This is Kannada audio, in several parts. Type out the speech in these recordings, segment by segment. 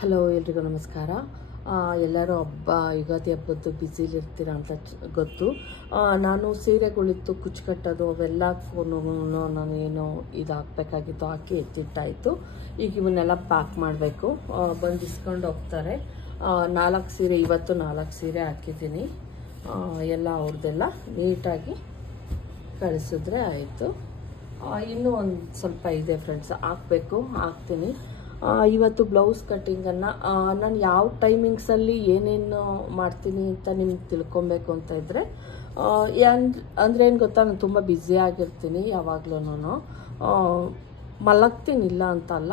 ಹಲೋ ಎಲ್ರಿಗೂ ನಮಸ್ಕಾರ. ಎಲ್ಲರೂ ಯುಗಾದಿ ಹಬ್ಬದ್ದು ಬ್ಯುಸಿಲಿರ್ತೀರ ಅಂತ ಗೊತ್ತು. ನಾನು ಸೀರೆಗಳಿತ್ತು ಕುಚ್ಚು ಕಟ್ಟೋದು ಅವೆಲ್ಲ ಫೋನು ನಾನೇನು ಇದು ಹಾಕಬೇಕಾಗಿತ್ತು ಹಾಕಿ ಎತ್ತಿಟ್ಟಾಯಿತು. ಈಗ ಇವನ್ನೆಲ್ಲ ಪ್ಯಾಕ್ ಮಾಡಬೇಕು. ಬಂದು ಇಸ್ಕೊಂಡು ಹೋಗ್ತಾರೆ. 4 ಸೀರೆ ಇವತ್ತು 4 ಸೀರೆ ಹಾಕಿದ್ದೀನಿ. ಎಲ್ಲ ಅವ್ರದ್ದೆಲ್ಲ ನೀಟಾಗಿ ಕಳಿಸಿದ್ರೆ ಆಯಿತು. ಇನ್ನೂ ಒಂದು ಸ್ವಲ್ಪ ಇದೆ ಫ್ರೆಂಡ್ಸ್, ಹಾಕಬೇಕು, ಹಾಕ್ತೀನಿ. ಇವತ್ತು ಬ್ಲೌಸ್ ಕಟ್ಟಿಂಗನ್ನು ನಾನು ಯಾವ ಟೈಮಿಂಗ್ಸಲ್ಲಿ ಏನೇನು ಮಾಡ್ತೀನಿ ಅಂತ ನಿಮ್ಗೆ ತಿಳ್ಕೊಬೇಕು ಅಂತ ಇದ್ದರೆ ಅಂದರೆ ಏನು ಗೊತ್ತಾ, ನಾನು ತುಂಬ ಬ್ಯುಸಿ ಆಗಿರ್ತೀನಿ. ಯಾವಾಗಲೂ ಮಲಗ್ತೀನಿ, ಇಲ್ಲ ಅಂತಲ್ಲ.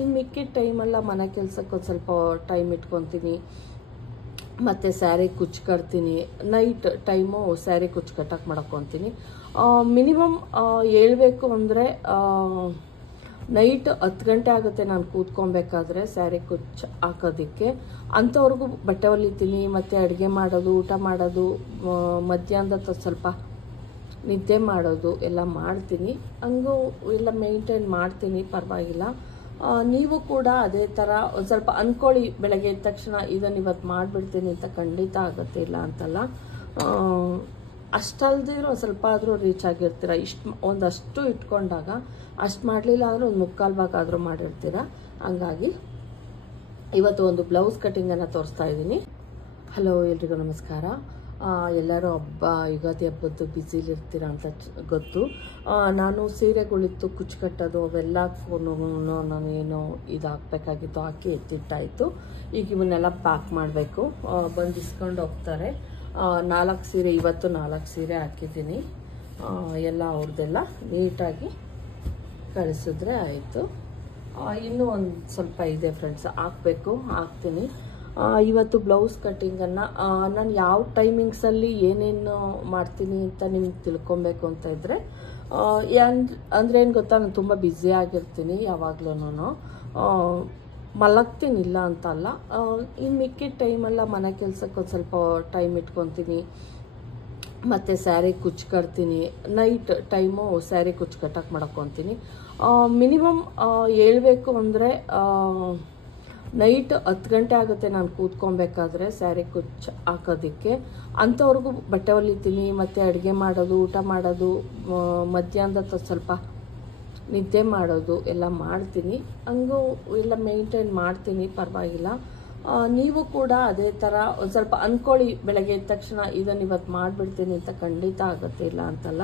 ಇನ್ನು ಮಿಕ್ಕಿದ ಟೈಮೆಲ್ಲ ಮನೆ ಕೆಲಸಕ್ಕೆ ಒಂದು ಸ್ವಲ್ಪ ಟೈಮ್ ಇಟ್ಕೊತೀನಿ. ಮತ್ತು ಸ್ಯಾರಿ ಕುಚ್ಚು ಕಟ್ತೀನಿ. ನೈಟ್ ಟೈಮು ಸ್ಯಾರಿ ಕುಚ್ಚು ಕಟ್ಟಕ್ಕೆ ಮಾಡ್ಕೊತೀನಿ. ಮಿನಿಮಮ್ ಹೇಳ್ಬೇಕು ಅಂದರೆ ನೈಟ್ 10 ಗಂಟೆ ಆಗುತ್ತೆ ನಾನು ಕೂತ್ಕೊಬೇಕಾದ್ರೆ ಸ್ಯಾರಿ ಕುಚ್ಚು ಹಾಕೋದಕ್ಕೆ. ಅಂಥವ್ರಿಗೂ ಬಟ್ಟೆ ಹೊಲಿತೀನಿ, ಮತ್ತು ಅಡುಗೆ ಮಾಡೋದು, ಊಟ ಮಾಡೋದು, ಮಧ್ಯಾಹ್ನದ ಸ್ವಲ್ಪ ನಿದ್ದೆ ಮಾಡೋದು ಎಲ್ಲ ಮಾಡ್ತೀನಿ. ಹಂಗೂ ಎಲ್ಲ ಮೇಂಟೈನ್ ಮಾಡ್ತೀನಿ, ಪರವಾಗಿಲ್ಲ. ನೀವು ಕೂಡ ಅದೇ ಥರ ಒಂದು ಸ್ವಲ್ಪ ಅಂದ್ಕೊಳ್ಳಿ. ಬೆಳಗ್ಗೆ ಎದ್ದ ತಕ್ಷಣ ಇದನ್ನು ಇವತ್ತು ಮಾಡಿಬಿಡ್ತೀನಿ ಅಂತ ಖಂಡಿತ ಆಗುತ್ತೆ, ಇಲ್ಲ ಅಂತಲ್ಲ. ಅಷ್ಟಲ್ದಿರೋ ಒಂದು ಸ್ವಲ್ಪ ಆದರೂ ರೀಚ್ ಆಗಿರ್ತೀರ. ಒಂದಷ್ಟು ಇಟ್ಕೊಂಡಾಗ ಅಷ್ಟು ಮಾಡಲಿಲ್ಲ ಅಂದರೆ ಒಂದು 3/4 ಭಾಗ ಆದರೂ ಮಾಡಿರ್ತೀರ. ಹಂಗಾಗಿ ಇವತ್ತು ಒಂದು ಬ್ಲೌಸ್ ಕಟ್ಟಿಂಗನ್ನು ತೋರಿಸ್ತಾ ಇದ್ದೀನಿ. ಹಲೋ ಎಲ್ರಿಗೂ ನಮಸ್ಕಾರ. ಎಲ್ಲರೂ ಯುಗಾದಿ ಹಬ್ಬದ್ದು ಬ್ಯುಸಿಲಿರ್ತೀರ ಅಂತ ಗೊತ್ತು. ನಾನು ಸೀರೆಗಳಿತ್ತು ಕುಚ್ಚು ಕಟ್ಟೋದು ಅವೆಲ್ಲ ಫೋನು ನಾನೇನು ಇದು ಹಾಕಬೇಕಾಗಿತ್ತು ಹಾಕಿ ಎತ್ತಿಟ್ಟಾಯಿತು. ಈಗ ಇವನ್ನೆಲ್ಲ ಪ್ಯಾಕ್ ಮಾಡಬೇಕು. ಬಂದು ಇಸ್ಕೊಂಡು ಹೋಗ್ತಾರೆ. 4 ಸೀರೆ ಇವತ್ತು 4 ಸೀರೆ ಹಾಕಿದ್ದೀನಿ. ಎಲ್ಲ ಅವ್ರದ್ದೆಲ್ಲ ನೀಟಾಗಿ ಕಳಿಸಿದ್ರೆ ಆಯಿತು. ಇನ್ನೂ ಒಂದು ಸ್ವಲ್ಪ ಇದೆ ಫ್ರೆಂಡ್ಸ್, ಹಾಕಬೇಕು, ಹಾಕ್ತೀನಿ. ಇವತ್ತು ಬ್ಲೌಸ್ ಕಟ್ಟಿಂಗನ್ನು ನಾನು ಯಾವ ಟೈಮಿಂಗ್ಸಲ್ಲಿ ಏನೇನು ಮಾಡ್ತೀನಿ ಅಂತ ನಿಮ್ಗೆ ತಿಳ್ಕೊಬೇಕು ಅಂತ ಇದ್ದರೆ ಅಂದರೆ ಏನು ಗೊತ್ತಾ, ನಾನು ತುಂಬ ಬ್ಯುಸಿ ಆಗಿರ್ತೀನಿ. ಯಾವಾಗಲೂ ಮಲಗ್ತೀನಿ, ಇಲ್ಲ ಅಂತಲ್ಲ. ಇನ್ನು ಮಿಕ್ಕಿದ ಟೈಮೆಲ್ಲ ಮನೆ ಕೆಲಸಕ್ಕೆ ಒಂದು ಸ್ವಲ್ಪ ಟೈಮ್ ಇಟ್ಕೊತೀನಿ. ಮತ್ತು ಸ್ಯಾರಿ ಕುಚ್ಚು ಕಟ್ತೀನಿ. ನೈಟ್ ಟೈಮು ಸ್ಯಾರಿ ಕುಚ್ಚು ಕಟ್ಟಕ್ಕೆ ಮಾಡ್ಕೊತೀನಿ. ಮಿನಿಮಮ್ ಹೇಳ್ಬೇಕು ಅಂದರೆ ನೈಟ್ 10 ಗಂಟೆ ಆಗುತ್ತೆ ನಾನು ಕೂತ್ಕೊಬೇಕಾದ್ರೆ ಸ್ಯಾರಿ ಕುಚ್ಚು ಹಾಕೋದಕ್ಕೆ. ಅಂಥವ್ರಿಗೂ ಬಟ್ಟೆ ಹೊಲಿತೀನಿ, ಮತ್ತು ಅಡುಗೆ ಮಾಡೋದು, ಊಟ ಮಾಡೋದು, ಮಧ್ಯಾಹ್ನದ ಸ್ವಲ್ಪ ನಿದ್ದೆ ಮಾಡೋದು ಎಲ್ಲ ಮಾಡ್ತೀನಿ. ಹಂಗೂ ಎಲ್ಲ ಮೇಂಟೈನ್ ಮಾಡ್ತೀನಿ, ಪರವಾಗಿಲ್ಲ. ನೀವು ಕೂಡ ಅದೇ ಥರ ಒಂದು ಸ್ವಲ್ಪ ಅಂದ್ಕೊಳ್ಳಿ. ಬೆಳಗ್ಗೆ ಎದ್ದ ತಕ್ಷಣ ಇದನ್ನು ಇವತ್ತು ಮಾಡಿಬಿಡ್ತೀನಿ ಅಂತ ಖಂಡಿತ ಆಗುತ್ತೆ, ಇಲ್ಲ ಅಂತಲ್ಲ.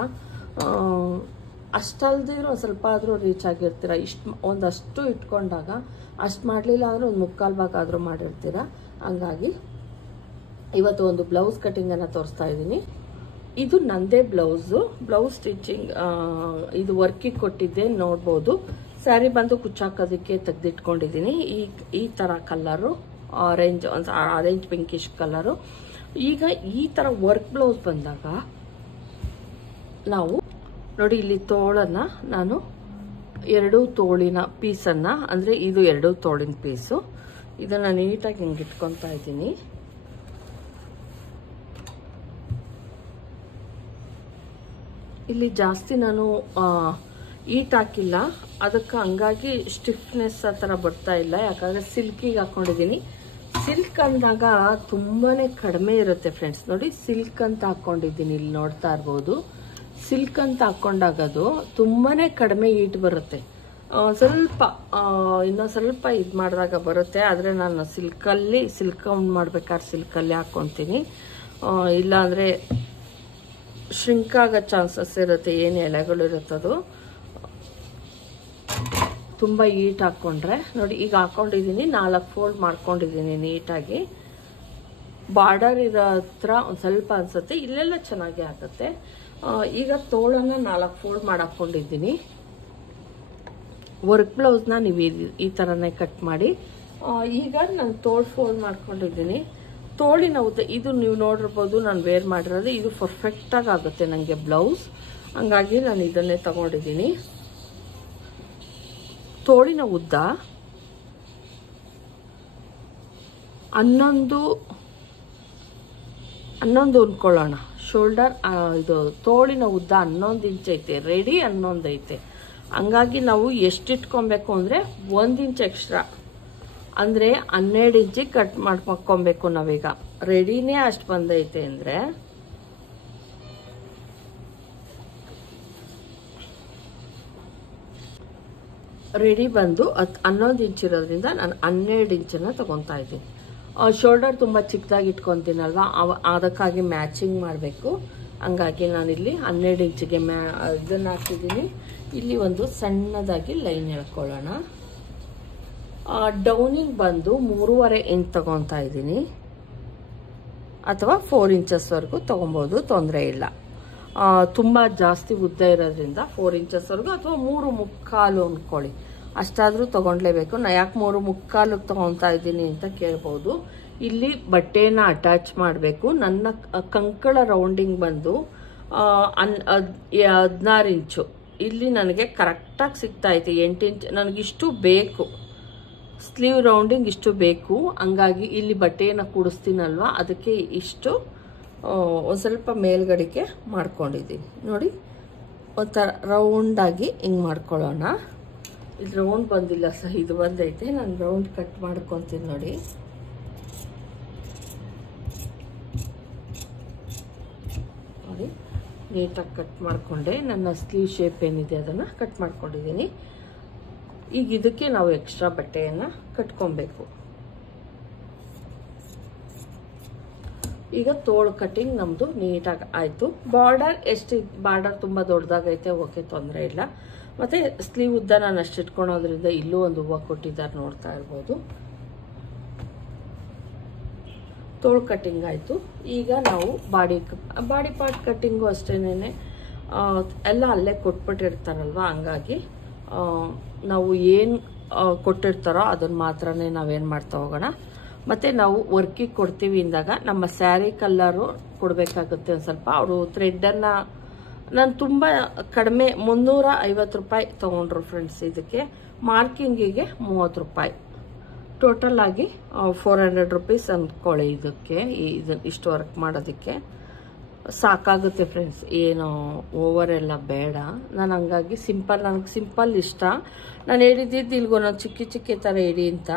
ಅಷ್ಟಲ್ದಿರೋ ಒಂದು ಸ್ವಲ್ಪ ಆದರೂ ರೀಚ್ ಆಗಿರ್ತೀರ. ಒಂದಷ್ಟು ಇಟ್ಕೊಂಡಾಗ ಅಷ್ಟು ಮಾಡಲಿಲ್ಲ ಅಂದರೆ ಒಂದು 3/4 ಭಾಗ ಆದರೂ ಮಾಡಿರ್ತೀರ. ಹಂಗಾಗಿ ಇವತ್ತು ಒಂದು ಬ್ಲೌಸ್ ಕಟ್ಟಿಂಗನ್ನು ತೋರಿಸ್ತಾ ಇದ್ದೀನಿ. ಇದು ನಂದೇ ಬ್ಲೌಸ್ ಸ್ಟಿಚಿಂಗ್. ಇದು ವರ್ಕಿಗೆ ಕೊಟ್ಟಿದ್ದೆ, ನೋಡ್ಬೋದು. ಸ್ಯಾರಿ ಬಂದು ಕುಚ್ಚಾಕೋದಕ್ಕೆ ತೆಗೆದಿಟ್ಕೊಂಡಿದ್ದೀನಿ. ಈ ಥರ ಕಲರು ಆರೆಂಜ್ ಪಿಂಕಿಶ್ ಕಲರು. ಈಗ ಈ ಥರ ವರ್ಕ್ ಬ್ಲೌಸ್ ಬಂದಾಗ ನಾವು ನೋಡಿ, ಇಲ್ಲಿ ತೋಳನ್ನು ನಾನು 2 ತೋಳಿನ ಪೀಸನ್ನು, ಅಂದರೆ ಇದು 2 ತೋಳಿನ ಪೀಸು, ಇದನ್ನು ನೀಟಾಗಿ ಹಿಂಗೆ ಇಟ್ಕೊತಾ ಇದ್ದೀನಿ. ಇಲ್ಲಿ ಜಾಸ್ತಿ ನಾನು ಈಟ್ ಹಾಕಿಲ್ಲ, ಅದಕ್ಕೆ ಹಂಗಾಗಿ ಸ್ಟಿಫ್ನೆಸ್ ಆ ಥರ ಬರ್ತಾ ಇಲ್ಲ. ಯಾಕಂದರೆ ಸಿಲ್ಕಿಗೆ ಹಾಕ್ಕೊಂಡಿದ್ದೀನಿ. ಸಿಲ್ಕ್ ಅಂದಾಗ ತುಂಬಾ ಕಡಿಮೆ ಇರುತ್ತೆ ಫ್ರೆಂಡ್ಸ್. ನೋಡಿ, ಸಿಲ್ಕ್ ಅಂತ ಹಾಕ್ಕೊಂಡಿದ್ದೀನಿ, ಇಲ್ಲಿ ನೋಡ್ತಾ ಇರ್ಬೋದು. ಸಿಲ್ಕ್ ಅಂತ ಹಾಕ್ಕೊಂಡಾಗದು ತುಂಬಾ ಕಡಿಮೆ ಈಟ್ ಬರುತ್ತೆ. ಸ್ವಲ್ಪ ಇನ್ನೂ ಸ್ವಲ್ಪ ಇದು ಮಾಡಿದಾಗ ಬರುತ್ತೆ. ಆದರೆ ನಾನು ಸಿಲ್ಕ್ ಮಾಡ್ಬೇಕಾದ್ರೆ ಸಿಲ್ಕಲ್ಲಿ ಹಾಕ್ಕೊತೀನಿ. ಇಲ್ಲಾಂದರೆ ಶ್ರಿಂಕ್ ಆಗೋ ಚಾನ್ಸಸ್ ಇರುತ್ತೆ. ಏನು ಎಲೆಗಳು ಇರುತ್ತದು ತುಂಬ ಈಟ್ ಹಾಕ್ಕೊಂಡ್ರೆ. ನೋಡಿ, ಈಗ ಹಾಕ್ಕೊಂಡಿದ್ದೀನಿ, 4 ಫೋಲ್ಡ್ ಮಾಡ್ಕೊಂಡಿದ್ದೀನಿ ನೀಟಾಗಿ. ಬಾರ್ಡರ್ ಇರೋ ಹತ್ರ ಒಂದು ಸ್ವಲ್ಪ ಅನಿಸುತ್ತೆ, ಇಲ್ಲೆಲ್ಲ ಚೆನ್ನಾಗಿ ಆಗುತ್ತೆ. ಈಗ ತೋಳನ್ನು 4 ಫೋಲ್ಡ್ ಮಾಡಾಕೊಂಡಿದ್ದೀನಿ. ವರ್ಕ್ ಬ್ಲೌಸ್ನ ನೀವು ಈ ಥರನೇ ಕಟ್ ಮಾಡಿ. ಈಗ ನಾನು ತೋಳು ಫೋಲ್ಡ್ ಮಾಡ್ಕೊಂಡಿದ್ದೀನಿ. ತೋಳಿನ ಉದ್ದ ಇದು ನೀವು ನೋಡಿರ್ಬೋದು, ನಾನು ವೇರ್ ಮಾಡಿರೋದು. ಇದು ಪರ್ಫೆಕ್ಟಾಗಿ ಆಗುತ್ತೆ ನನಗೆ ಬ್ಲೌಸ್. ಹಂಗಾಗಿ ನಾನು ಇದನ್ನೇ ತಗೊಂಡಿದ್ದೀನಿ. ತೋಳಿನ ಉದ್ದ 11 ಅಂದ್ಕೊಳ್ಳೋಣ. ಶೋಲ್ಡರ್ ಇದು ತೋಳಿನ ಉದ್ದ 11 ಇಂಚ್ ಐತೆ, ರೆಡಿ 11 ಐತೆ. ಹಂಗಾಗಿ ನಾವು ಎಷ್ಟು ಇಟ್ಕೊಬೇಕು ಅಂದರೆ 1 ಇಂಚ್ ಎಕ್ಸ್ಟ್ರಾ ಅಂದರೆ 12 ಇಂಚಿಗೆ ಕಟ್ ಮಾಡ್ಕೊಬೇಕು ನಾವೀಗ. ರೆಡಿನೇ ಅಷ್ಟು ಬಂದೈತೆ ಅಂದರೆ ರೆಡಿ ಬಂದು 11 ಇಂಚ್ ಇರೋದ್ರಿಂದ ನಾನು 12 ಇಂಚನ್ನು ತಗೊತಾ ಇದ್ದೀನಿ. ಶೋಲ್ಡರ್ ತುಂಬ ಚಿಕ್ಕದಾಗಿ ಇಟ್ಕೊತೀನಲ್ವಾ, ಅದಕ್ಕಾಗಿ ಮ್ಯಾಚಿಂಗ್ ಮಾಡಬೇಕು. ಹಂಗಾಗಿ ನಾನಿಲ್ಲಿ 12 ಇಂಚಿಗೆ ಇದನ್ನು ಹಾಕಿದ್ದೀನಿ. ಇಲ್ಲಿ ಒಂದು ಸಣ್ಣದಾಗಿ ಲೈನ್ ಎಳ್ಕೊಳ್ಳೋಣ. ಡೌನಿಗೆ ಬಂದು 3.5 ಇಂಚ್ ತಗೊತಾ ಇದ್ದೀನಿ, ಅಥವಾ 4 ಇಂಚಸ್ವರೆಗೂ ತೊಗೊಬೋದು, ತೊಂದರೆ ಇಲ್ಲ. ತುಂಬ ಜಾಸ್ತಿ ಉದ್ದ ಇರೋದ್ರಿಂದ 4 ಇಂಚಸ್ವರೆಗೂ ಅಥವಾ 3.25 ಅಂದ್ಕೊಳ್ಳಿ, ಅಷ್ಟಾದರೂ ತೊಗೊಂಡ್ಲೇಬೇಕು. ನಾ ಯಾಕೆ 3.25 ತೊಗೊತಾ ಇದ್ದೀನಿ ಅಂತ ಕೇಳ್ಬೋದು. ಇಲ್ಲಿ ಬಟ್ಟೆನ ಅಟ್ಯಾಚ್ ಮಾಡಬೇಕು. ನನ್ನ ಕಂಕಳ ರೌಂಡಿಂಗ್ ಬಂದು 16 ಇಂಚು. ಇಲ್ಲಿ ನನಗೆ ಕರೆಕ್ಟಾಗಿ ಸಿಗ್ತಾ ಐತೆ 8 ಇಂಚ್. ನನಗಿಷ್ಟು ಬೇಕು, ಸ್ಲೀವ್ ರೌಂಡಿಂಗ್ ಇಷ್ಟು ಬೇಕು. ಹಂಗಾಗಿ ಇಲ್ಲಿ ಬಟ್ಟೆಯನ್ನು ಕೂಡಿಸ್ತೀನಲ್ವ, ಅದಕ್ಕೆ ಇಷ್ಟು ಒಂದು ಸ್ವಲ್ಪ ಮೇಲ್ಗಡೆಗೆ ಮಾಡ್ಕೊಂಡಿದ್ದೀನಿ. ನೋಡಿ, ಒಂಥರ ರೌಂಡಾಗಿ ಹಿಂಗೆ ಮಾಡ್ಕೊಳ್ಳೋಣ. ಇಲ್ಲಿ ರೌಂಡ್ ಬಂದಿಲ್ಲ ಸಹ, ಇದು ಬಂದೈತೆ. ನಾನು ರೌಂಡ್ ಕಟ್ ಮಾಡ್ಕೊತೀನಿ ನೋಡಿ. ನೋಡಿ, ನೀಟಾಗಿ ಕಟ್ ಮಾಡಿಕೊಂಡೆ. ನನ್ನ ಸ್ಲೀವ್ ಶೇಪ್ ಏನಿದೆ ಅದನ್ನು ಕಟ್ ಮಾಡ್ಕೊಂಡಿದ್ದೀನಿ. ಈಗ ಇದಕ್ಕೆ ನಾವು ಎಕ್ಸ್ಟ್ರಾ ಬಟ್ಟೆಯನ್ನು ಕಟ್ಕೊಬೇಕು. ಈಗ ತೋಳು ಕಟಿಂಗ್ ನಮ್ಮದು ನೀಟಾಗಿ ಆಯಿತು. ಬಾರ್ಡರ್ ಬಾರ್ಡರ್ ತುಂಬ ದೊಡ್ಡದಾಗೈತೆ, ಓಕೆ, ತೊಂದರೆ ಇಲ್ಲ. ಮತ್ತು ಸ್ಲೀವ್ ಉದ್ದ ನಾನು ಅಷ್ಟು ಇಟ್ಕೊಳೋದ್ರಿಂದ ಇಲ್ಲೂ ಒಂದು ಹೂವು ಕೊಟ್ಟಿದ್ದಾರೆ, ನೋಡ್ತಾ ಇರ್ಬೋದು. ತೋಳು ಕಟಿಂಗ್ ಆಯಿತು. ಈಗ ನಾವು ಬಾಡಿ ಪಾರ್ಟ್ ಕಟ್ಟಿಂಗು ಅಷ್ಟೇನೆ ಎಲ್ಲ ಅಲ್ಲೇ ಕೊಟ್ಬಿಟ್ಟಿರ್ತಾರಲ್ವ, ಹಂಗಾಗಿ ನಾವು ಏನು ಕೊಟ್ಟಿರ್ತಾರೋ ಅದನ್ನು ಮಾತ್ರನೇ ನಾವೇನು ಮಾಡ್ತಾ ಹೋಗೋಣ. ಮತ್ತು ನಾವು ವರ್ಕಿಗೆ ಕೊಡ್ತೀವಿ ಅಂದಾಗ ನಮ್ಮ ಸ್ಯಾರಿ ಕಲ್ಲರು ಕೊಡಬೇಕಾಗುತ್ತೆ ಒಂದು ಸ್ವಲ್ಪ. ಅವರು ಥ್ರೆಡ್ಡನ್ನು ನಾನು ತುಂಬ ಕಡಿಮೆ 350 ರೂಪಾಯಿ ತೊಗೊಂಡ್ರು ಫ್ರೆಂಡ್ಸ್. ಇದಕ್ಕೆ ಮಾರ್ಕಿಂಗಿಗೆ 30 ರೂಪಾಯಿ, ಟೋಟಲ್ ಆಗಿ 400 ರುಪೀಸ್ ಅಂದ್ಕೊಳ್ಳಿ. ಇದಕ್ಕೆ ಇಷ್ಟು ವರ್ಕ್ ಮಾಡೋದಕ್ಕೆ ಸಾಕಾಗುತ್ತೆ ಫ್ರೆಂಡ್ಸ್, ಏನು ಓವರ್ ಎಲ್ಲ ಬೇಡ. ನಾನು ಹಂಗಾಗಿ ನನಗೆ ಸಿಂಪಲ್ ಇಷ್ಟ. ನಾನು ಹೇಳಿದ್ದು ಇಲ್ಗೊಂದು ಚಿಕ್ಕ ಥರ ಇಡಿ ಅಂತ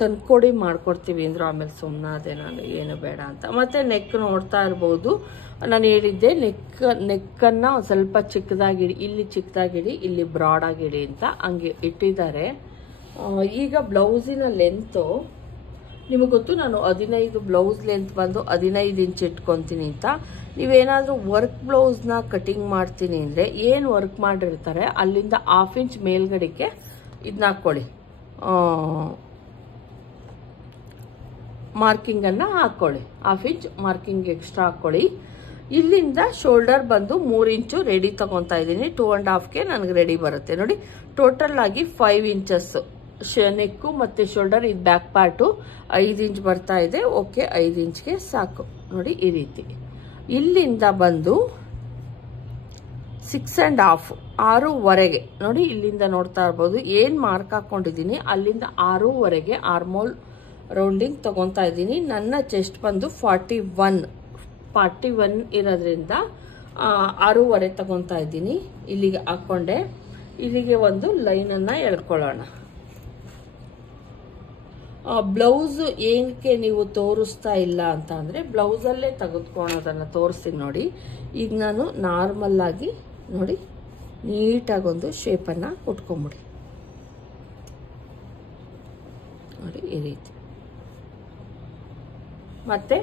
ತಂದ್ಕೊಡಿ ಮಾಡ್ಕೊಡ್ತೀವಿ ಅಂದರು. ಆಮೇಲೆ ಸುಮ್ಮನೆ ಅದೇ ನಾನು ಏನು ಬೇಡ ಅಂತ. ಮತ್ತು ನೆಕ್ ನೋಡ್ತಾ ಇರ್ಬೋದು, ನಾನು ಹೇಳಿದ್ದೆ ನೆಕ್ಕನ್ನು ಒಂದು ಸ್ವಲ್ಪ ಚಿಕ್ಕದಾಗಿಡಿ, ಇಲ್ಲಿ ಚಿಕ್ಕದಾಗಿಡಿ, ಇಲ್ಲಿ ಬ್ರಾಡಾಗಿಡಿ ಅಂತ ಹಂಗೆ ಇಟ್ಟಿದ್ದಾರೆ. ಈಗ ಬ್ಲೌಸಿನ ಲೆಂತು ನಿಮಗೆ ಗೊತ್ತು, ನಾನು 15 ಬ್ಲೌಸ್ ಲೆಂತ್ ಬಂದು 15 ಇಂಚ್ ಇಟ್ಕೊತೀನಿ ಅಂತ. ನೀವೇನಾದರೂ ವರ್ಕ್ ಬ್ಲೌಸ್ನ ಕಟಿಂಗ್ ಮಾಡ್ತೀನಿ ಅಂದರೆ ಏನು ವರ್ಕ್ ಮಾಡಿರ್ತಾರೆ ಅಲ್ಲಿಂದ 1/2 ಇಂಚ್ ಮೇಲ್ಗಡೆಗೆ ಇದನ್ನ ಹಾಕ್ಕೊಳ್ಳಿ, ಮಾರ್ಕಿಂಗನ್ನು ಹಾಕ್ಕೊಳ್ಳಿ. 1/2 ಇಂಚ್ ಮಾರ್ಕಿಂಗ್ ಎಕ್ಸ್ಟ್ರಾ ಹಾಕ್ಕೊಳ್ಳಿ. ಇಲ್ಲಿಂದ ಶೋಲ್ಡರ್ ಬಂದು 3 ಇಂಚು ರೆಡಿ ತಗೊತಾ ಇದ್ದೀನಿ. 2.5ಗೆ ನನಗೆ ರೆಡಿ ಬರುತ್ತೆ ನೋಡಿ. ಟೋಟಲ್ ಆಗಿ 5 ಇಂಚಸ್ ನೆಕ್ಕು ಮತ್ತು ಶೋಲ್ಡರ್, ಇದು ಬ್ಯಾಕ್ ಪಾರ್ಟು 5 ಇಂಚ್ ಬರ್ತಾ ಇದೆ. ಓಕೆ, 5 ಇಂಚ್ಗೆ ಸಾಕು ನೋಡಿ. ಈ ರೀತಿ ಇಲ್ಲಿಂದ ಬಂದು 6.5 6.5 ನೋಡಿ. ಇಲ್ಲಿಂದ ನೋಡ್ತಾ ಇರ್ಬೋದು ಏನು ಮಾರ್ಕ್ ಹಾಕೊಂಡಿದ್ದೀನಿ, ಅಲ್ಲಿಂದ 6.5 ಆರ್ಮೋಲ್ ರೌಂಡಿಂಗ್ ತಗೊತಾ ಇದ್ದೀನಿ. ನನ್ನ ಚೆಸ್ಟ್ ಬಂದು 41 ಇರೋದ್ರಿಂದ 6.5 ತಗೊತಾ ಇದ್ದೀನಿ. ಇಲ್ಲಿಗೆ ಹಾಕ್ಕೊಂಡೆ. ಇಲ್ಲಿಗೆ ಒಂದು ಲೈನನ್ನು ಎಳ್ಕೊಳ್ಳೋಣ. ಬ್ಲೌಸ್ ಏನಕ್ಕೆ ನೀವು ತೋರಿಸ್ತಾ ಇಲ್ಲ ಅಂತ ಅಂದರೆ, ಬ್ಲೌಸಲ್ಲೇ ತೆಗೆದುಕೊಳ್ಳೋದನ್ನು ತೋರಿಸ್ತೀನಿ ನೋಡಿ. ಈಗ ನಾನು ನಾರ್ಮಲ್ ಆಗಿ ನೋಡಿ ನೀಟಾಗೊಂದು ಶೇಪನ್ನು ಕೊಟ್ಕೊಂಬಿಡಿ ನೋಡಿ, ಈ ರೀತಿ. ಮತ್ತು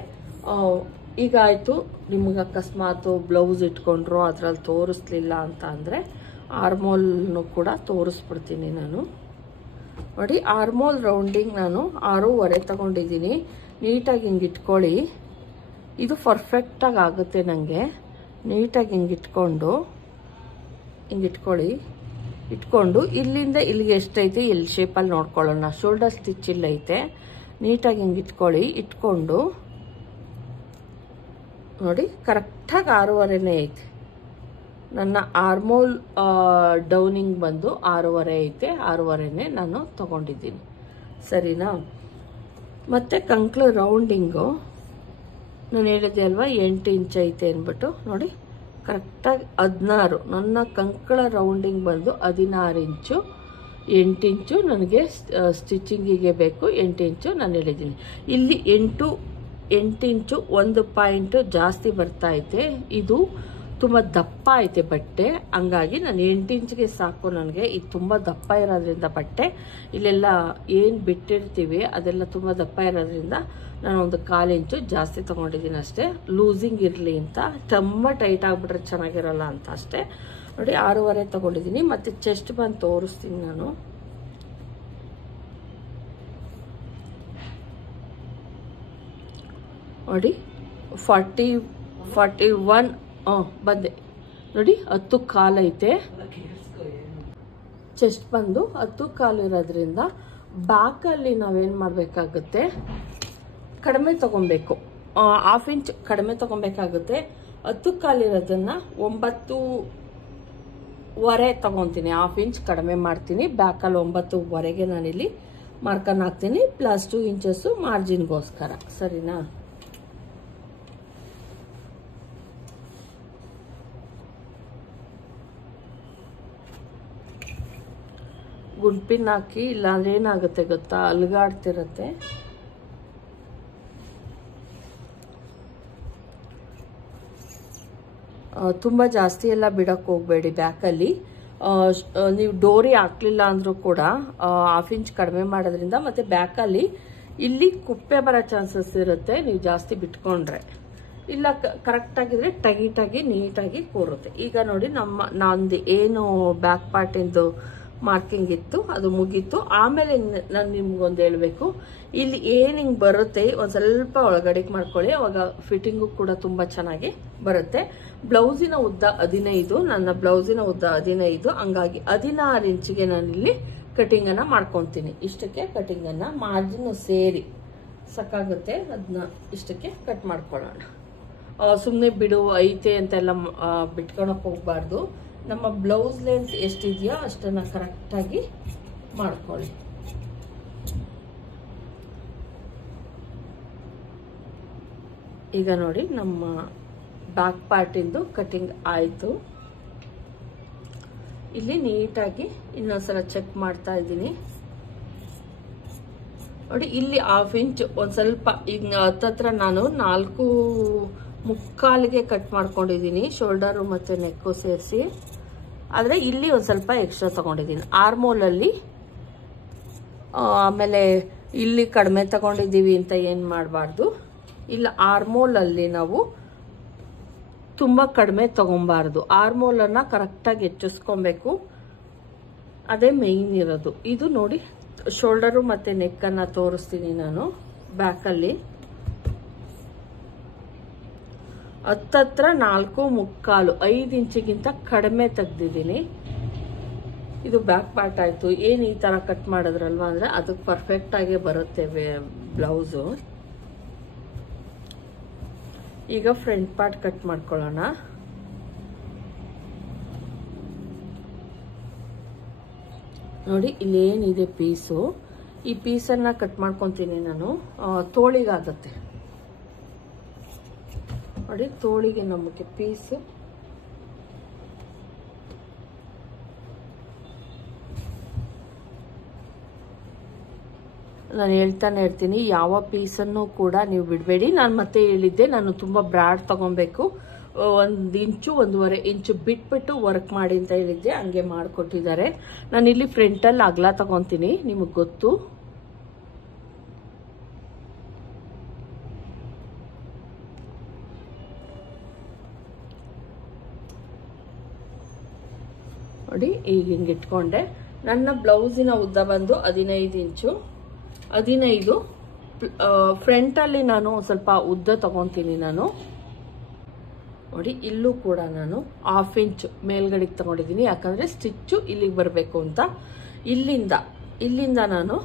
ಈಗ ಆಯಿತು, ನಿಮಗೆ ಅಕಸ್ಮಾತ್ ಬ್ಲೌಸ್ ಇಟ್ಕೊಂಡ್ರು ಅದರಲ್ಲಿ ತೋರಿಸ್ಲಿಲ್ಲ ಅಂತ ಅಂದರೆ ಆರ್ಮೋಲ್ನು ಕೂಡ ತೋರಿಸ್ಬಿಡ್ತೀನಿ ನಾನು ನೋಡಿ. ಆರ್ಮೋಲ್ ರೌಂಡಿಂಗ್ ನಾನು 6.5 ತಗೊಂಡಿದ್ದೀನಿ. ನೀಟಾಗಿ ಹಿಂಗೆ ಇಟ್ಕೊಳ್ಳಿ, ಇದು ಪರ್ಫೆಕ್ಟಾಗಿ ಆಗುತ್ತೆ ನನಗೆ. ನೀಟಾಗಿ ಹಿಂಗೆ ಇಟ್ಕೊಂಡು ಇಟ್ಕೊಂಡು ಇಲ್ಲಿಂದ ಇಲ್ಲಿಗೆ ಎಷ್ಟೈತೆ ಎಲ್ ಶೇಪಲ್ಲಿ ನೋಡ್ಕೊಳ್ಳೋಣ. ಶೋಲ್ಡರ್ ಸ್ಟಿಚ್ ಇಲ್ಲೈತೆ, ನೀಟಾಗಿ ಹಿಂಗೆ ಇಟ್ಕೊಂಡು ನೋಡಿ ಕರೆಕ್ಟಾಗಿ 6.5 ಐತೆ. ನನ್ನ ಆರ್ಮೋಲ್ ಡೌನಿಂಗ್ ಬಂದು 6.5 ಐತೆ. 6.5 ನಾನು ತಗೊಂಡಿದ್ದೀನಿ, ಸರಿನಾ. ಮತ್ತು ಕಂಕ್ಳು ರೌಂಡಿಂಗು ನಾನು ಹೇಳಿದೆ ಅಲ್ವಾ 8 ಇಂಚ್ ಐತೆ ಅಂದ್ಬಿಟ್ಟು ನೋಡಿ, ಕರೆಕ್ಟಾಗಿ 16. ನನ್ನ ಕಂಕಳ ರೌಂಡಿಂಗ್ ಬಂದು 16 ಇಂಚು. 8 ಇಂಚು ನನಗೆ ಸ್ಟಿಚಿಂಗಿಗೆ ಬೇಕು. 8 ಇಂಚು ನಾನು ಹೇಳಿದ್ದೀನಿ. ಇಲ್ಲಿ 8 ಇಂಚು 1 ಪಾಯಿಂಟ್ ಜಾಸ್ತಿ ಬರ್ತಾ ಐತೆ. ಇದು ತುಂಬ ದಪ್ಪ ಐತೆ ಬಟ್ಟೆ, ಹಂಗಾಗಿ ನಾನು 8 ಇಂಚಿಗೆ ಸಾಕು ನನಗೆ. ಇದು ತುಂಬ ದಪ್ಪ ಇರೋದ್ರಿಂದ ಬಟ್ಟೆ ಇಲ್ಲೆಲ್ಲ ಏನು ಬಿಟ್ಟಿರ್ತೀವಿ ಅದೆಲ್ಲ ತುಂಬ ದಪ್ಪ ಇರೋದ್ರಿಂದ ನಾನು ಒಂದು 1/4 ಇಂಚು ಜಾಸ್ತಿ ತೊಗೊಂಡಿದ್ದೀನಿ ಅಷ್ಟೇ, ಲೂಸಿಂಗ್ ಇರಲಿ ಅಂತ. ತುಂಬ ಟೈಟ್ ಆಗಿಬಿಟ್ರೆ ಚೆನ್ನಾಗಿರಲ್ಲ ಅಂತ ಅಷ್ಟೇ. ನೋಡಿ 6.5 ತೊಗೊಂಡಿದ್ದೀನಿ. ಮತ್ತು ಚೆಸ್ಟ್ ಬಂದು ತೋರಿಸ್ತೀನಿ ನಾನು. ನೋಡಿ 41 ಬಂದೆ ನೋಡಿ. 10.25 ಐತೆ. ಚೆಸ್ಟ್ ಬಂದು 10.25 ಇರೋದ್ರಿಂದ ಬ್ಯಾಕಲ್ಲಿ ನಾವೇನು ಮಾಡಬೇಕಾಗುತ್ತೆ, ಕಡಿಮೆ ತೊಗೊಬೇಕು. 1/2 ಇಂಚ್ ಕಡಿಮೆ ತೊಗೊಬೇಕಾಗುತ್ತೆ. 10.25 ಇರೋದನ್ನು 9.25 ತೊಗೊತೀನಿ. 1/2 ಇಂಚ್ ಕಡಿಮೆ ಮಾಡ್ತೀನಿ. ಬ್ಯಾಕಲ್ಲಿ 9.25ಗೆ ನಾನಿಲ್ಲಿ ಮಾರ್ಕನ್ನು ಹಾಕ್ತೀನಿ. ಪ್ಲಸ್ 2 ಇಂಚಸ್ಸು ಮಾರ್ಜಿನ್ಗೋಸ್ಕರ. ಸರಿನಾ? ಗುಂಡ್ಪಿನ್ ಹಾಕಿ, ಇಲ್ಲಾಂದ್ರೆ ಏನಾಗುತ್ತೆ ಗೊತ್ತಾ, ಅಲ್ಗಾಡ್ತಿರತ್ತೆ. ತುಂಬ ಜಾಸ್ತಿ ಎಲ್ಲ ಬಿಡಕ್ಕೆ ಹೋಗಬೇಡಿ ಬ್ಯಾಕಲ್ಲಿ. ನೀವು ಡೋರಿ ಹಾಕ್ಲಿಲ್ಲ ಅಂದರೂ ಕೂಡ 1/2 ಇಂಚ್ ಕಡಿಮೆ ಮಾಡೋದ್ರಿಂದ, ಮತ್ತು ಬ್ಯಾಕಲ್ಲಿ ಇಲ್ಲಿ ಕುಪ್ಪೆ ಬರೋ ಚಾನ್ಸಸ್ ಇರುತ್ತೆ ನೀವು ಜಾಸ್ತಿ ಬಿಟ್ಕೊಂಡ್ರೆ. ಇಲ್ಲ ಕರೆಕ್ಟಾಗಿದ್ರೆ ಟೈಟಾಗಿ ನೀಟಾಗಿ ಕೂರುತ್ತೆ. ಈಗ ನೋಡಿ ನಂದು ಏನು ಬ್ಯಾಕ್ ಪಾರ್ಟಿಂದು ಮಾರ್ಕಿಂಗ್ ಇತ್ತು ಅದು ಮುಗೀತು. ಆಮೇಲೆ ನಾನು ನಿಮ್ಗೊಂದು ಹೇಳಬೇಕು, ಇಲ್ಲಿ ಏನು ಹಿಂಗೆ ಬರುತ್ತೆ ಒಂದು ಸ್ವಲ್ಪ ಒಳಗಡೆಗೆ ಮಾಡ್ಕೊಳ್ಳಿ, ಅವಾಗ ಫಿಟ್ಟಿಂಗು ಕೂಡ ತುಂಬ ಚೆನ್ನಾಗಿ ಬರುತ್ತೆ. ಬ್ಲೌಸಿನ ಉದ್ದ 15, ನನ್ನ ಬ್ಲೌಸಿನ ಉದ್ದ 15, ಹಂಗಾಗಿ 16 ಇಂಚಿಗೆ ನಾನಿಲ್ಲಿ ಕಟಿಂಗನ್ನು ಮಾಡ್ಕೊತೀನಿ. ಇಷ್ಟಕ್ಕೆ ಕಟಿಂಗನ್ನು ಮಾರ್ಜಿನ್ ಸೇರಿ ಸಾಕಾಗುತ್ತೆ, ಅದನ್ನ ಇಷ್ಟಕ್ಕೆ ಕಟ್ ಮಾಡ್ಕೊಳ್ಳೋಣ. ಸುಮ್ಮನೆ ಬಿಡು ಐತೆ ಅಂತೆಲ್ಲ ಬಿಟ್ಕೊಳಕ್ಕೆ ಹೋಗ್ಬಾರ್ದು. ನಮ್ಮ ಬ್ಲೌಸ್ ಲೆಂತ್ ಎಷ್ಟಿದೆಯೋ ಅಷ್ಟನ್ನು ಕರೆಕ್ಟಾಗಿ ಮಾಡ್ಕೊಳ್ಳಿ. ಈಗ ನೋಡಿ ನಮ್ಮ ಬ್ಯಾಕ್ ಪಾರ್ಟಿಂದು ಕಟಿಂಗ್ ಆಯಿತು. ಇಲ್ಲಿ ನೀಟಾಗಿ ಇನ್ನೊಂದ್ಸಲ ಚೆಕ್ ಮಾಡ್ತಾ ಇದ್ದೀನಿ. ನೋಡಿ ಇಲ್ಲಿ 1/2 ಇಂಚ್ ಒಂದು ಸ್ವಲ್ಪ ಈಗ ಹತ್ತತ್ರ ನಾನು 4.25ಗೆ ಕಟ್ ಮಾಡ್ಕೊಂಡಿದ್ದೀನಿ, ಶೋಲ್ಡರು ಮತ್ತು ನೆಕ್ಕು ಸೇರಿಸಿ. ಆದರೆ ಇಲ್ಲಿ ಒಂದು ಸ್ವಲ್ಪ ಎಕ್ಸ್ಟ್ರಾ ತಗೊಂಡಿದ್ದೀನಿ ಆರ್ಮೋಲಲ್ಲಿ. ಆಮೇಲೆ ಇಲ್ಲಿ ಕಡಿಮೆ ತಗೊಂಡಿದ್ದೀವಿ ಅಂತ ಏನು ಮಾಡಬಾರ್ದು. ಇಲ್ಲ ಆರ್ಮೋಲಲ್ಲಿ ನಾವು ತುಂಬ ಕಡಿಮೆ ತಗೊಬಾರ್ದು. ಆರ್ಮೋಲನ್ನು ಕರೆಕ್ಟಾಗಿ ಹೆಚ್ಚಿಸ್ಕೊಬೇಕು, ಅದೇ ಮೇಯ್ನ್ ಇರೋದು. ಇದು ನೋಡಿ ಶೋಲ್ಡರು ಮತ್ತು ನೆಕ್ಕನ್ನು ತೋರಿಸ್ತೀನಿ ನಾನು. ಬ್ಯಾಕಲ್ಲಿ ಹತ್ತತ್ರ 4.25, 5 ಇಂಚಿಗಿಂತ ಕಡಿಮೆ ತೆಗ್ದಿದ್ದೀನಿ. ಇದು ಬ್ಯಾಕ್ ಪಾರ್ಟ್ ಆಯಿತು. ಏನು ಈ ಥರ ಕಟ್ ಮಾಡಿದ್ರಲ್ವ ಅಂದರೆ ಅದಕ್ಕೆ ಪರ್ಫೆಕ್ಟಾಗಿ ಬರುತ್ತೆ ಬ್ಲೌಸು. ಈಗ ಫ್ರಂಟ್ ಪಾರ್ಟ್ ಕಟ್ ಮಾಡ್ಕೊಳ್ಳೋಣ. ನೋಡಿ ಇಲ್ಲೇನಿದೆ ಪೀಸು, ಈ ಪೀಸನ್ನು ಕಟ್ ಮಾಡ್ಕೊತೀನಿ ನಾನು. ತೋಳಿಗಾಗುತ್ತೆ ನೋಡಿ, ತೋಳಿಗೆ ನಮಗೆ ಪೀಸು ನಾನು ಹೇಳ್ತಾನೆ ಇರ್ತೀನಿ, ಯಾವ ಪೀಸನ್ನು ಕೂಡ ನೀವು ಬಿಡಬೇಡಿ. ನಾನು ಮತ್ತೆ ಹೇಳಿದ್ದೆ, ನಾನು ತುಂಬ ಬ್ರಾಡ್ ತಗೊಬೇಕು, 1 ಇಂಚು 1.5 ಇಂಚು ಬಿಟ್ಬಿಟ್ಟು ವರ್ಕ್ ಮಾಡಿ ಅಂತ ಹೇಳಿದ್ದೆ, ಹಂಗೆ ಮಾಡಿಕೊಟ್ಟಿದ್ದಾರೆ. ನಾನಿಲ್ಲಿ ಫ್ರಂಟಲ್ಲಿ ಅಗಲ ತಗೊತೀನಿ, ನಿಮಗೆ ಗೊತ್ತು. ನೋಡಿ ಈಗ ಹಿಂಗೆ ಇಟ್ಕೊಂಡೆ. ನನ್ನ ಬ್ಲೌಸಿನ ಉದ್ದ ಬಂದು 15 ಇಂಚು. 15 ಫ್ರಂಟಲ್ಲಿ ನಾನು ಸ್ವಲ್ಪ ಉದ್ದ ತಗೊತೀನಿ ನಾನು. ನೋಡಿ ಇಲ್ಲೂ ಕೂಡ ನಾನು 1/2 ಇಂಚ್ ಮೇಲ್ಗಡೆಗೆ ತಗೊಂಡಿದ್ದೀನಿ, ಯಾಕಂದರೆ ಸ್ಟಿಚ್ಚು ಇಲ್ಲಿಗೆ ಬರಬೇಕು ಅಂತ. ಇಲ್ಲಿಂದ ನಾನು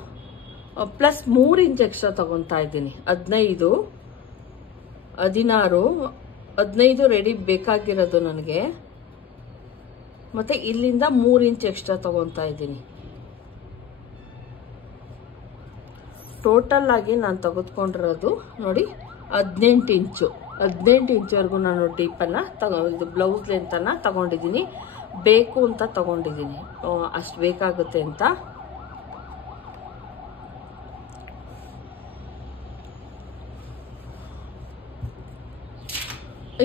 ಪ್ಲಸ್ 3 ಇಂಚ್ ಎಕ್ಸ್ಟ್ರಾ ತಗೊತಾ ಇದ್ದೀನಿ. 15 16 15 ರೆಡಿ ಬೇಕಾಗಿರೋದು ನನಗೆ. ಮತ್ತೆ ಇಲ್ಲಿಂದ 3 ಇಂಚ್ ಎಕ್ಸ್ಟ್ರಾ ತಗೊತಾ ಇದ್ದೀನಿ. ಟೋಟಲ್ ಆಗಿ ನಾನು ತೆಗೆದುಕೊಂಡಿರೋದು ನೋಡಿ 18 ಇಂಚು. 18 ಇಂಚ್ವರೆಗೂ ನಾನು ಡೀಪನ್ನು ಇದು ಬ್ಲೌಸ್ ಲೆಂತನ್ನು ತಗೊಂಡಿದ್ದೀನಿ. ಬೇಕು ಅಂತ ತಗೊಂಡಿದ್ದೀನಿ, ಅಷ್ಟು ಬೇಕಾಗುತ್ತೆ ಅಂತ.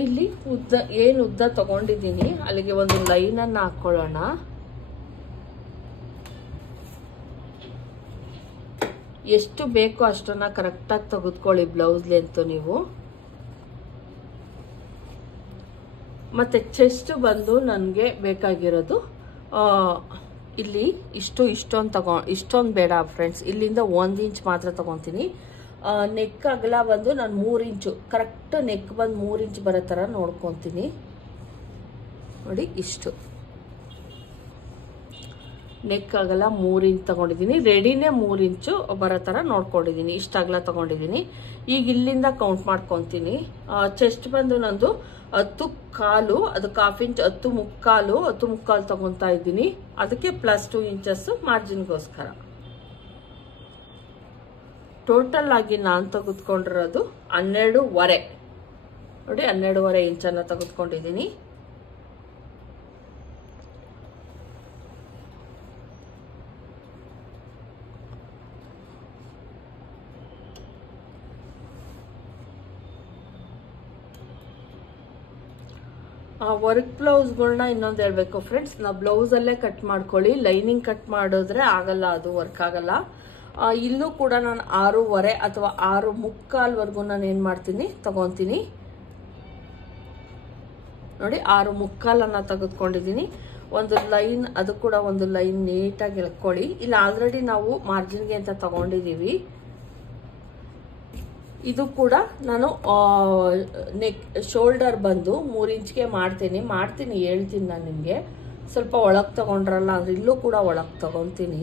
ಇಲ್ಲಿ ಉದ್ದ ಏನು ಉದ್ದ ತಗೊಂಡಿದ್ದೀನಿ ಅಲ್ಲಿಗೆ ಒಂದು ಲೈನನ್ನು ಹಾಕೊಳ್ಳೋಣ. ಎಷ್ಟು ಬೇಕೋ ಅಷ್ಟನ್ನ ಕರೆಕ್ಟಾಗಿ ತೆಗೆದುಕೊಳ್ಳಿ ಬ್ಲೌಸ್ ಲೆಂತ್ ನೀವು. ಮತ್ತೆ ಚೆಸ್ಟ್ ಬಂದು ನನಗೆ ಬೇಕಾಗಿರೋದು ಇಲ್ಲಿ ಇಷ್ಟೊಂದು ಬೇಡ ಫ್ರೆಂಡ್ಸ್, ಇಲ್ಲಿಂದ 1 ಇಂಚ್ ಮಾತ್ರ ತಗೊತೀನಿ. ನೆಕ್ ಅಗಲ ಬಂದು ನಾನು 3 ಇಂಚು ಕರೆಕ್ಟ್ ನೆಕ್ ಬಂದು 3 ಇಂಚ್ ಬರೋ ಥರ ನೋಡ್ಕೊತೀನಿ. ನೋಡಿ ಇಷ್ಟು ನೆಕ್ ಅಗಲ 3 ಇಂಚ್ ತಗೊಂಡಿದ್ದೀನಿ. ರೆಡಿನೇ 3 ಇಂಚು ಬರೋ ಥರ ನೋಡ್ಕೊಂಡಿದ್ದೀನಿ. ಇಷ್ಟು ಅಗಲ ತಗೊಂಡಿದ್ದೀನಿ. ಈಗ ಇಲ್ಲಿಂದ ಕೌಂಟ್ ಮಾಡ್ಕೊತೀನಿ. ಚೆಸ್ಟ್ ಬಂದು ನಂದು 10 ಕಾಲು, ಅದಕ್ಕೆ 1/2 ಇಂಚ್ 10 ಮುಕ್ಕಾಲು ತಗೊತಾ ಇದ್ದೀನಿ. ಅದಕ್ಕೆ ಪ್ಲಸ್ 2 ಇಂಚಸ್ ಮಾರ್ಜಿನ್ಗೋಸ್ಕರ. ಟೋಟಲ್ ಆಗಿ ನಾನು ತೆಗೆದುಕೊಂಡಿರೋದು 12.5. ನೋಡಿ 12.5 ಇಂಚನ್ನು ತೆಗೆದುಕೊಂಡಿದ್ದೀನಿ. ವರ್ಕ್ ಬ್ಲೌಸ್ಗಳನ್ನ ಇನ್ನೊಂದು ಹೇಳ್ಬೇಕು ಫ್ರೆಂಡ್ಸ್, ನಾವು ಬ್ಲೌಸಲ್ಲೇ ಕಟ್ ಮಾಡ್ಕೊಳ್ಳಿ. ಲೈನಿಂಗ್ ಕಟ್ ಮಾಡಿದ್ರೆ ಆಗಲ್ಲ, ಅದು ವರ್ಕ್ ಆಗಲ್ಲ. ಇಲ್ಲೂ ಕೂಡ ನಾನು 6.5 ಅಥವಾ 6.75 ನಾನು ಏನು ಮಾಡ್ತೀನಿ ತಗೊತೀನಿ. ನೋಡಿ 6.75 ತೆಗೆದುಕೊಂಡಿದ್ದೀನಿ. ಒಂದು ಲೈನ್, ಅದು ಕೂಡ ಒಂದು ಲೈನ್ ನೀಟಾಗಿ ಎಳ್ಕೊಳ್ಳಿ. ಇಲ್ಲಿ ಆಲ್ರೆಡಿ ನಾವು ಮಾರ್ಜಿನ್ಗೆ ಅಂತ ತಗೊಂಡಿದ್ದೀವಿ. ಇದು ಕೂಡ ನಾನು ನೆಕ್ ಶೋಲ್ಡರ್ ಬಂದು 3 ಇಂಚ್ಗೆ ಮಾಡ್ತೀನಿ ಹೇಳ್ತೀನಿ ನಾನು ನಿಮಗೆ. ಸ್ವಲ್ಪ ಒಳಗೆ ತಗೊಂಡ್ರಲ್ಲ ಅಂದ್ರೆ ಇಲ್ಲೂ ಕೂಡ ಒಳಗೆ ತಗೊಂತೀನಿ.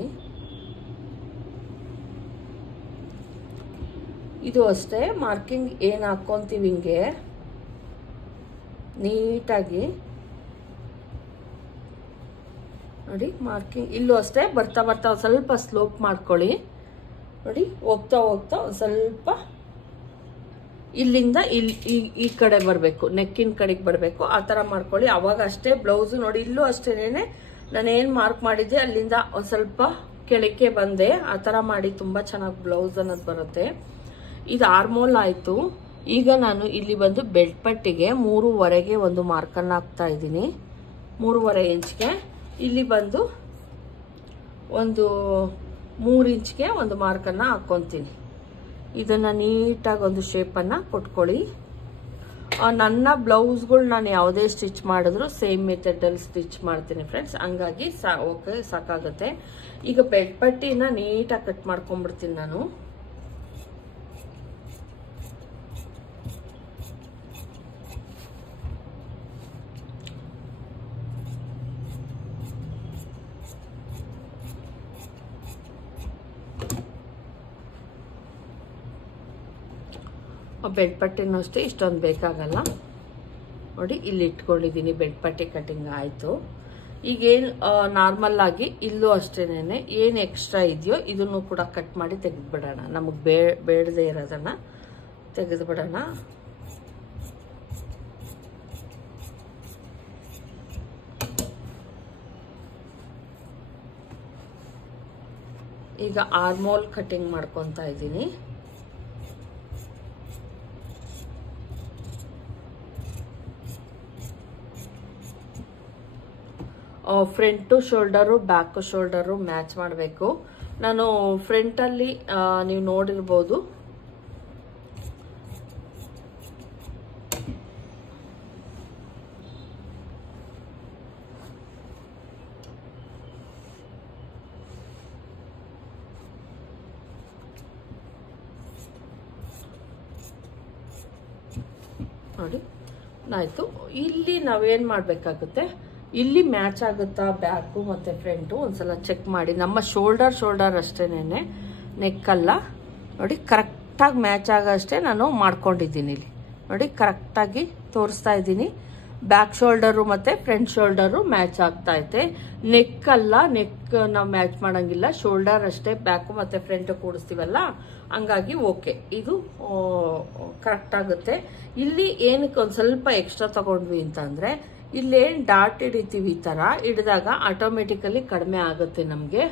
ಇದು ಅಷ್ಟೇ ಮಾರ್ಕಿಂಗ್ ಏನು ಹಾಕೊಂತೀವಿ ಹಿಂಗೆ ನೀಟಾಗಿ. ನೋಡಿ ಮಾರ್ಕಿಂಗ್ ಇಲ್ಲೂ ಅಷ್ಟೇ ಬರ್ತಾ ಬರ್ತಾ ಸ್ವಲ್ಪ ಸ್ಲೋಪ್ ಮಾಡ್ಕೊಳ್ಳಿ. ನೋಡಿ ಹೋಗ್ತಾ ಹೋಗ್ತಾ ಸ್ವಲ್ಪ ಇಲ್ಲಿಂದ ಈ ಕಡೆ ಬರಬೇಕು, ನೆಕ್ಕಿನ ಕಡೆಗೆ ಬರಬೇಕು, ಆ ಥರ ಮಾಡ್ಕೊಳ್ಳಿ. ಅವಾಗ ಅಷ್ಟೇ ಬ್ಲೌಸು. ನೋಡಿ ಇಲ್ಲೂ ಅಷ್ಟೇನೆ ನಾನು ಏನು ಮಾರ್ಕ್ ಮಾಡಿದ್ದೆ ಅಲ್ಲಿಂದ ಒಂದು ಸ್ವಲ್ಪ ಕೆಳಕ್ಕೆ ಬಂದೆ. ಆ ಥರ ಮಾಡಿ ತುಂಬ ಚೆನ್ನಾಗಿ ಬ್ಲೌಸ್ ಅನ್ನೋದು ಬರುತ್ತೆ. ಇದು ಆರ್ಮೋಲ್ ಆಯಿತು. ಈಗ ನಾನು ಇಲ್ಲಿ ಬಂದು ಬೆಲ್ಟ್ ಪಟ್ಟಿಗೆ 3.5ಗೆ ಒಂದು ಮಾರ್ಕನ್ನು ಹಾಕ್ತಾ ಇದ್ದೀನಿ. 3.5 ಇಂಚ್ಗೆ ಇಲ್ಲಿ ಬಂದು ಒಂದು 3 ಇಂಚ್ಗೆ ಒಂದು ಮಾರ್ಕನ್ನು ಹಾಕ್ಕೊತೀನಿ. ಇದನ್ನು ನೀಟಾಗಿ ಒಂದು ಶೇಪನ್ನು ಕೊಟ್ಕೊಳ್ಳಿ. ನನ್ನ ಬ್ಲೌಸ್ಗಳು ನಾನು ಯಾವುದೇ ಸ್ಟಿಚ್ ಮಾಡಿದ್ರು ಸೇಮ್ ಮೆಥಡಲ್ಲಿ ಸ್ಟಿಚ್ ಮಾಡ್ತೀನಿ ಫ್ರೆಂಡ್ಸ್. ಹಂಗಾಗಿ ಓಕೆ ಸಾಕಾಗುತ್ತೆ. ಈಗ ಬೆಲ್ಟ್ ಪಟ್ಟಿನ ನೀಟಾಗಿ ಕಟ್ ಮಾಡ್ಕೊಂಡ್ಬಿಡ್ತೀನಿ ನಾನು. ಬೆಡ್ ಪಟ್ಟಿನೂ ಅಷ್ಟೇ ಇಷ್ಟೊಂದು ಬೇಕಾಗಲ್ಲ. ನೋಡಿ ಇಲ್ಲಿ ಇಟ್ಕೊಂಡಿದ್ದೀನಿ. ಬೆಡ್ ಪಟ್ಟಿ ಕಟಿಂಗ್ ಆಯಿತು. ಈಗೇನು ನಾರ್ಮಲ್ ಆಗಿ ಇಲ್ಲೂ ಅಷ್ಟೇನೆ ಏನು ಎಕ್ಸ್ಟ್ರಾ ಇದೆಯೋ ಇದನ್ನು ಕೂಡ ಕಟ್ ಮಾಡಿ ತೆಗೆದುಬಿಡೋಣ. ನಮಗೆ ಬೇಡದೇ ಇರೋದನ್ನು ತೆಗೆದುಬಿಡೋಣ. ಈಗ ಆರ್ಮೋಲ್ ಕಟಿಂಗ್ ಮಾಡ್ಕೊತಾ ಇದ್ದೀನಿ. Front shoulder back shoulder match ಮಾಡಬೇಕು. ನಾನು ಫ್ರಂಟಲ್ಲಿ ನೀವು ನೋಡಿರ್ಬೋದು ನೋಡಿ ಆಯಿತು. ಇಲ್ಲಿ ನಾವೇನು ಮಾಡಬೇಕಾಗುತ್ತೆ, ಇಲ್ಲಿ ಮ್ಯಾಚ್ ಆಗುತ್ತಾ ಬ್ಯಾಕು ಮತ್ತು ಫ್ರಂಟು ಒಂದ್ಸಲ ಚೆಕ್ ಮಾಡಿ. ನಮ್ಮ ಶೋಲ್ಡರ್ ಅಷ್ಟೇನೆ, ನೆಕ್ಕಲ್ಲ. ನೋಡಿ ಕರೆಕ್ಟಾಗಿ ಮ್ಯಾಚ್ ಆಗೋ ಅಷ್ಟೇ ನಾನು ಮಾಡ್ಕೊಂಡಿದ್ದೀನಿ. ಇಲ್ಲಿ ನೋಡಿ ಕರೆಕ್ಟಾಗಿ ತೋರಿಸ್ತಾ ಇದ್ದೀನಿ. ಬ್ಯಾಕ್ ಶೋಲ್ಡರು ಮತ್ತು ಫ್ರಂಟ್ ಶೋಲ್ಡರು ಮ್ಯಾಚ್ ಆಗ್ತಾ ಐತೆ. ನೆಕ್ ಅಲ್ಲ, ನೆಕ್ ನಾವು ಮ್ಯಾಚ್ ಮಾಡೋಂಗಿಲ್ಲ. ಶೋಲ್ಡರ್ ಅಷ್ಟೇ ಬ್ಯಾಕು ಮತ್ತು ಫ್ರಂಟ್ ಕೂಡಿಸ್ತೀವಲ್ಲ, ಹಂಗಾಗಿ ಓಕೆ, ಇದು ಕರೆಕ್ಟ್ ಆಗುತ್ತೆ. ಇಲ್ಲಿ ಏನಕ್ಕೆ ಒಂದು ಸ್ವಲ್ಪ ಎಕ್ಸ್ಟ್ರಾ ತಗೊಂಡ್ವಿ ಅಂತಂದರೆ ಇಲ್ಲೇನು ಡಾಟ್ ಹಿಡಿತೀವಿ ಈ ಥರ ಹಿಡಿದಾಗ ಆಟೋಮೆಟಿಕಲಿ ಕಡಿಮೆ ಆಗುತ್ತೆ ನಮಗೆ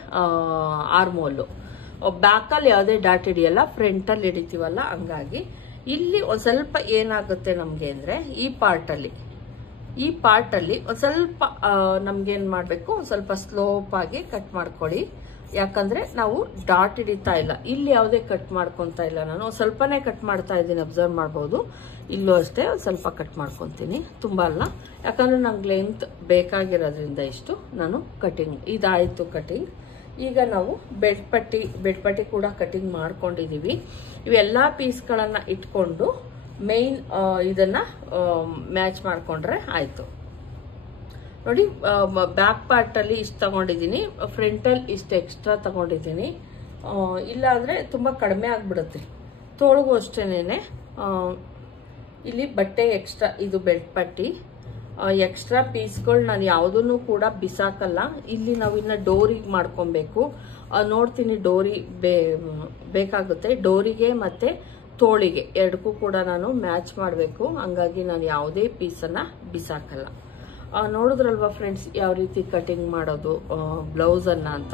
ಆರ್ಮೋಲು. ಬ್ಯಾಕಲ್ಲಿ ಯಾವುದೇ ಡಾಟ್ ಹಿಡಿಯಲ್ಲ, ಫ್ರಂಟಲ್ಲಿ ಹಿಡಿತೀವಲ್ಲ, ಹಂಗಾಗಿ ಇಲ್ಲಿ ಒಂದು ಸ್ವಲ್ಪ ಏನಾಗುತ್ತೆ ನಮಗೆ ಅಂದರೆ ಈ ಪಾರ್ಟಲ್ಲಿ ಒಂದು ಸ್ವಲ್ಪ ನಮ್ಗೇನು ಮಾಡಬೇಕು, ಒಂದು ಸ್ವಲ್ಪ ಸ್ಲೋಪ್ ಆಗಿ ಕಟ್ ಮಾಡ್ಕೊಳ್ಳಿ. ಯಾಕಂದರೆ ನಾವು ಡಾಟ್ ಹಿಡಿತಾ ಇಲ್ಲ, ಇಲ್ಲಿ ಯಾವುದೇ ಕಟ್ ಮಾಡ್ಕೊತಾ ಇಲ್ಲ, ನಾನು ಸ್ವಲ್ಪನೇ ಕಟ್ ಮಾಡ್ತಾ ಇದ್ದೀನಿ, ಅಬ್ಸರ್ವ್ ಮಾಡ್ಬೋದು. ಇಲ್ಲೂ ಅಷ್ಟೇ ಒಂದು ಸ್ವಲ್ಪ ಕಟ್ ಮಾಡ್ಕೊತೀನಿ, ತುಂಬ ಅಲ್ಲ, ಯಾಕಂದರೆ ನಂಗೆ ಲೆಂತ್ ಬೇಕಾಗಿರೋದ್ರಿಂದ ಇಷ್ಟು ನಾನು ಕಟಿಂಗ್. ಇದಾಯಿತು ಕಟಿಂಗ್. ಈಗ ನಾವು ಬೆಲ್ಟ್ ಪಟ್ಟಿ ಕೂಡ ಕಟಿಂಗ್ ಮಾಡ್ಕೊಂಡಿದ್ದೀವಿ. ಇವೆಲ್ಲ ಪೀಸ್ಗಳನ್ನು ಇಟ್ಕೊಂಡು ಮೇನ್ ಇದನ್ನು ಮ್ಯಾಚ್ ಮಾಡಿಕೊಂಡ್ರೆ ಆಯಿತು. ನೋಡಿ, ಬ್ಯಾಕ್ ಪಾರ್ಟಲ್ಲಿ ಇಷ್ಟು ತಗೊಂಡಿದ್ದೀನಿ, ಫ್ರಂಟಲ್ಲಿ ಇಷ್ಟು ಎಕ್ಸ್ಟ್ರಾ ತಗೊಂಡಿದ್ದೀನಿ. ಇಲ್ಲಾಂದರೆ ತುಂಬ ಕಡಿಮೆ ಆಗಿಬಿಡುತ್ತೆ. ತೋಳಿಗೂ ಅಷ್ಟೇನೆ ಇಲ್ಲಿ ಬಟ್ಟೆ ಎಕ್ಸ್ಟ್ರಾ, ಇದು ಬೆಲ್ಟ್ ಪಟ್ಟಿ ಎಕ್ಸ್ಟ್ರಾ ಪೀಸ್ಗಳು ನಾನು ಯಾವುದನ್ನು ಕೂಡ ಬಿಸಾಕಲ್ಲ. ಇಲ್ಲಿ ನಾವು ಇನ್ನು ಡೋರಿಗೆ ಮಾಡ್ಕೊಬೇಕು. ನೋಡ್ತೀನಿ, ಡೋರಿ ಬೇಕಾಗುತ್ತೆ. ಡೋರಿಗೆ ಮತ್ತು ತೋಳಿಗೆ ಎರಡಕ್ಕೂ ಕೂಡ ನಾನು ಮ್ಯಾಚ್ ಮಾಡಬೇಕು. ಹಂಗಾಗಿ ನಾನು ಯಾವುದೇ ಪೀಸನ್ನು ಬಿಸಾಕಲ್ಲ. ನೋಡಿದ್ರಲ್ವಾ ಫ್ರೆಂಡ್ಸ್ ಯಾವ ರೀತಿ ಕಟಿಂಗ್ ಮಾಡೋದು ಬ್ಲೌಸನ್ನು ಅಂತ.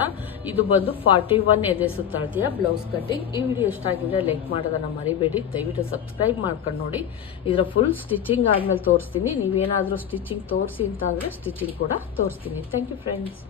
ಇದು ಬಂದು 41 ಎದೆ ಸುತ್ತಾಳ್ತೀಯ ಬ್ಲೌಸ್ ಕಟಿಂಗ್. ಈ ವಿಡಿಯೋ ಇಷ್ಟ ಆಗಿದ್ರೆ ಲೈಕ್ ಮಾಡೋದನ್ನ ಮರಿಬೇಡಿ. ದಯವಿಟ್ಟು ಸಬ್ಸ್ಕ್ರೈಬ್ ಮಾಡ್ಕೊಂಡು ನೋಡಿ. ಇದರ ಫುಲ್ ಸ್ಟಿಚಿಂಗ್ ಆದ್ಮೇಲೆ ತೋರಿಸ್ತೀನಿ. ನೀವೇನಾದರೂ ಸ್ಟಿಚಿಂಗ್ ತೋರಿಸಿ ಅಂತ ಅಂದರೆ ಸ್ಟಿಚಿಂಗ್ ಕೂಡ ತೋರಿಸ್ತೀನಿ. Thank you friends.